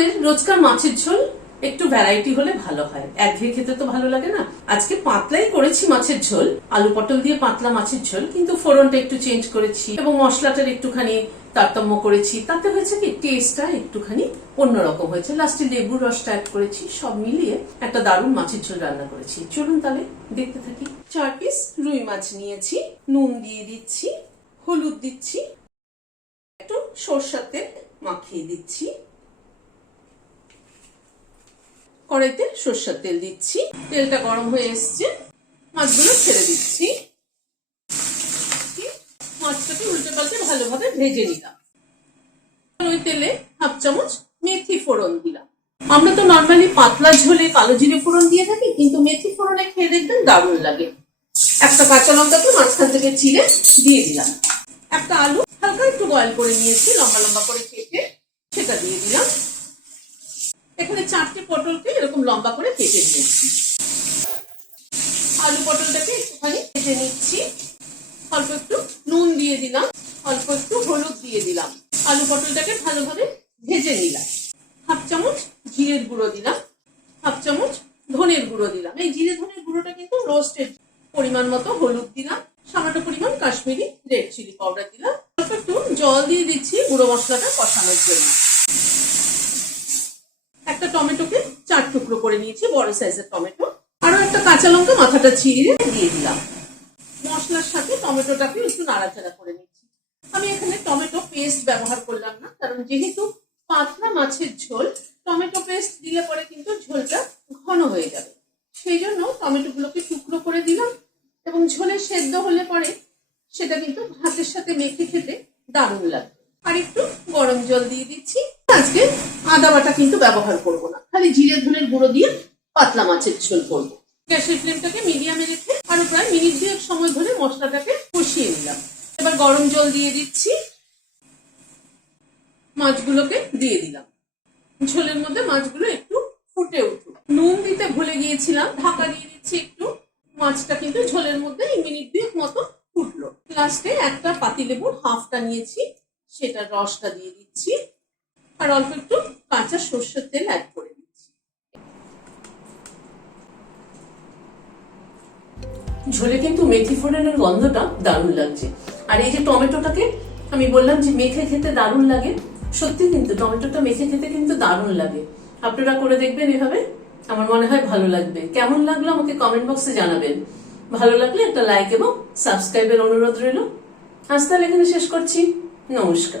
আমাদের রোজকার মাছের ঝোল একটু ভ্যারাইটি হলে ভালো হয়, একঘেয়ে খেতে তো ভালো লাগে না। আজকে পাতলাই করেছি মাছের ঝোল, আলু পটল দিয়ে পাতলা মাছের ঝোল, কিন্তু ফোড়নটা একটু চেঞ্জ করেছি এবং মশলাটার একটুখানি তারতম্য করেছি। তাতে হয়েছে কি, টেস্টটা একটুখানি অন্যরকম হয়েছে। লাস্টে লেবুর রসটা অ্যাড করেছি, সব মিলিয়ে একটা দারুণ মাছের ঝোল রান্না করেছি। চলুন তাহলে দেখতে থাকি। 4 পিস রুই মাছ নিয়েছি, নুন দিয়ে দিচ্ছি, হলুদ দিচ্ছি, একটু সরষের তেল মাখিয়ে দিচ্ছি, কড়াইতে সরষের তেল দিচ্ছি, তেলটা গরম হয়ে এসছে, মাছগুলো ছেড়ে দিচ্ছি, মাছটাকে উল্টে পাল্টে ভালোভাবে ভেজে নিলাম। ওই তেলে হাফ চামচ মেথি ফোড়ন দিলাম। আমরা তো নর্মালি পাতলা ঝোলে কালো জিরে ফোড়ন দিয়ে থাকি, কিন্তু মেথি ফোড়নে খেয়ে দেখবেন দারুণ লাগে। একটা কাঁচা লঙ্কাকে মাঝখান থেকে চিড়ে দিয়ে দিলাম। একটা আলু হালকা একটু বয়েল করে নিয়েছি, লম্বা লম্বা করে কেটে সেটা দিয়ে দিলাম। এখানে 4টে পটলকে এরকম লম্বা করে কেটে নিয়েছি। আলু পটলটাকে একটুখানি কেটে নিচ্ছি, অল্প একটু নুন দিয়ে দিলাম, অল্প একটু হলুদ দিয়ে দিলাম। আলু পটলটাকে ভালোভাবে ভেজে নিলাম। হাফ চামচ জিরের গুঁড়ো দিলাম, হাফ চামচ ধনের গুঁড়ো দিলাম। এই জিরে ধনের গুঁড়োটা কিন্তু রোস্টেড। পরিমাণ মতো হলুদ দিলাম, সামান্য পরিমাণ কাশ্মীরি রেড চিলি পাউডার দিলাম, অল্প একটু জল দিয়ে দিচ্ছি গুঁড়ো মশলাটা কষানোর জন্য। একটা টমেটোকে 4 টুকরো করে নিয়েছি, বড় সাইজের টমেটো। আরো একটা কাঁচা লঙ্কা মাথাটা চিড়ে দিয়ে দিলাম। মশলার সাথে টমেটোটাকে একটু নাড়াচাড়া করে নিচ্ছি। আমি এখানে টমেটো পেস্ট ব্যবহার করলাম না, কারণ যেহেতু পাতলা মাছের ঝোল, টমেটো পেস্ট দিলে পরে কিন্তু ঝোলটা ঘন হয়ে যাবে। সেই জন্য টমেটো গুলোকে টুকরো করে দিলাম, এবং ঝোলে সেদ্ধ হলে পরে সেটা কিন্তু ভাতের সাথে মেখে খেতে দারুণ লাগবে। আর একটু গরম জল দিয়ে দিচ্ছি। আজকে আদা বাটা কিন্তু ব্যবহার করব না, খালি জিরে ধনের গুঁড়ো দিয়ে পাতলা মাছের ঝোল করবো। গ্যাসের ফ্লেমটাকে মিডিয়ামে রেখে আরো প্রায় মিনিট 2 সময় ধরে মশলাটাকে কষিয়ে নিলাম। এবার গরম জল দিয়ে দিচ্ছি, মাছগুলোকে দিয়ে দিলাম। ঝোলের মধ্যে মাছগুলো একটু ফুটে উঠুক। নুন দিতে ভুলে গিয়েছিলাম, ঢাকা দিয়ে দিচ্ছি একটু। মাছটা কিন্তু ঝোলের মধ্যে মিনিট 2 মতো ফুটলো। লাস্টে একটা পাতিলেবুর হাফটা নিয়েছি, সেটার রসটা দিয়ে দিচ্ছি, আর অল্প একটু কাঁচা সরষের তেল অ্যাড করে দিচ্ছি। ঝোলে কিন্তু মেথি ফোড়নের গন্ধটা দারুণ লাগছে। আর এই যে টমেটোটাকে আমি বললাম যে মেখে খেতে দারুণ লাগে, সত্যি কিন্তু টমেটোটা মেখে খেতে কিন্তু দারুণ লাগে। আপনারা করে দেখবেন এভাবে, আমার মনে হয় ভালো লাগবে। কেমন লাগলো আমাকে কমেন্ট বক্সে জানাবেন। ভালো লাগলে একটা লাইক এবং সাবস্ক্রাইবের অনুরোধ রইল। আজ তাহলে এখানে শেষ করছি। নমস্কার।